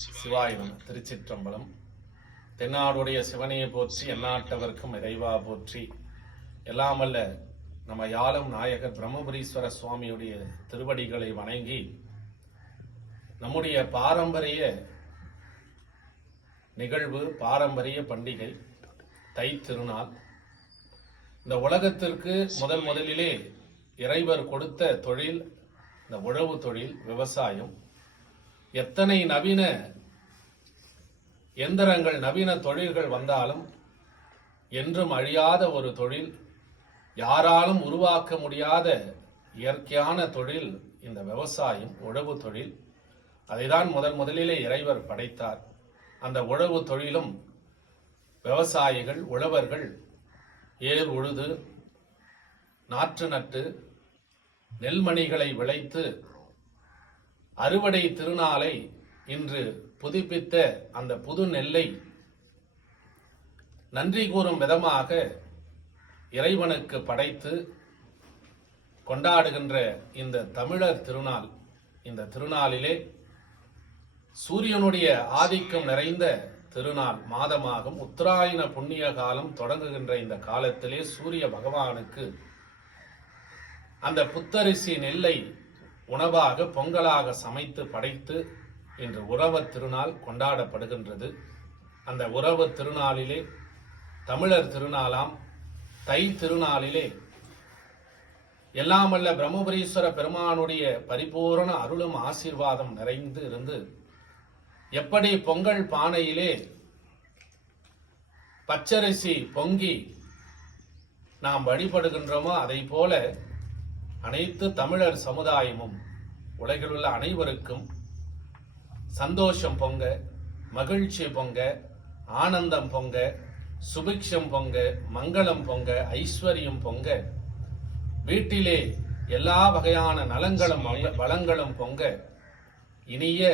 சிவாயினம். திருச்சிற்றம்பலம். தென்னாடுடைய சிவனையை போற்றி, எந்நாட்டவர்க்கும் இறைவா போற்றி. எல்லாமல்ல நம்ம யாழும் நாயகர் பிரம்மபுரீஸ்வர சுவாமியுடைய திருவடிகளை வணங்கி நம்முடைய பாரம்பரிய நிகழ்வு, பாரம்பரிய பண்டிகை தை திருநாள். இந்த உலகத்திற்கு முதலிலே இறைவர் கொடுத்த தொழில் இந்த உழவு தொழில், விவசாயம். எத்தனை நவீன எந்திரங்கள், நவீன தொழில்கள் வந்தாலும் என்றும் அழியாத ஒரு தொழில், யாராலும் உருவாக்க முடியாத இயற்கையான தொழில் இந்த விவசாயம், உழவு தொழில். அதைதான் முதலிலே இறைவர் படைத்தார். அந்த உழவு தொழிலும் விவசாயிகள், உழவர்கள் ஏர் உழுது, நாற்று நட்டு, நெல்மணிகளை விளைத்து அறுவடை திருநாளை இன்று புதுப்பித்த அந்த புது நெல்லை நன்றி கூறும் விதமாக இறைவனுக்கு படைத்து கொண்டாடுகின்ற இந்த தமிழர் திருநாள். இந்த திருநாளிலே சூரியனுடைய ஆதிக்கம் நிறைந்த திருநாள் மாதமாகும். உத்தராயண புண்ணிய காலம் தொடங்குகின்ற இந்த காலத்திலே சூரிய பகவானுக்கு அந்த புத்தரிசி நெல்லை உணவாக, பொங்கலாக சமைத்து படைத்து இன்று உறவு திருநாள் கொண்டாடப்படுகின்றது. அந்த உறவு திருநாளிலே, தமிழர் திருநாளாம் தை திருநாளிலே, எல்லாமல்ல பிரம்மபுரீஸ்வர பெருமானுடைய பரிபூரண அருளும் ஆசீர்வாதம் நிறைந்து இருந்து, எப்படி பொங்கல் பானையிலே பச்சரிசி பொங்கி நாம் வழிபடுகின்றோமோ அதை போல அனைத்து தமிழர் சமுதாயமும் உலகில் உள்ள அனைவருக்கும் சந்தோஷம் பொங்க, மகிழ்ச்சி பொங்க, ஆனந்தம் பொங்க, சுபிக்ஷம் பொங்க, மங்களம் பொங்க, ஐஸ்வர்யம் பொங்க, வீட்டிலே எல்லா வகையான நலங்களும் வளங்களும் பொங்க, இனிய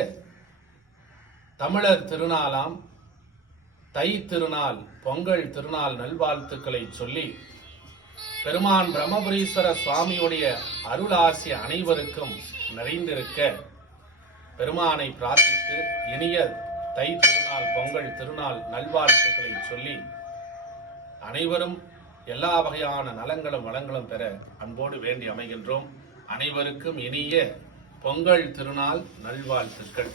தமிழர் திருநாளாம் தை திருநாள், பொங்கல் திருநாள் நல்வாழ்த்துக்களை சொல்லி, பெருமான் பிரம்மபுரீஸ்வர சுவாமியுடைய அருளாசி அனைவருக்கும் நிறைந்திருக்க பெருமானை பிரார்த்தித்து இனிய தை திருநாள், பொங்கல் திருநாள் நல்வாழ்த்துக்களை சொல்லி, அனைவரும் எல்லா வகையான நலங்களும் வளங்களும் பெற அன்போடு வேண்டி அமைகின்றோம். அனைவருக்கும் இனிய பொங்கல் திருநாள் நல்வாழ்த்துக்கள்.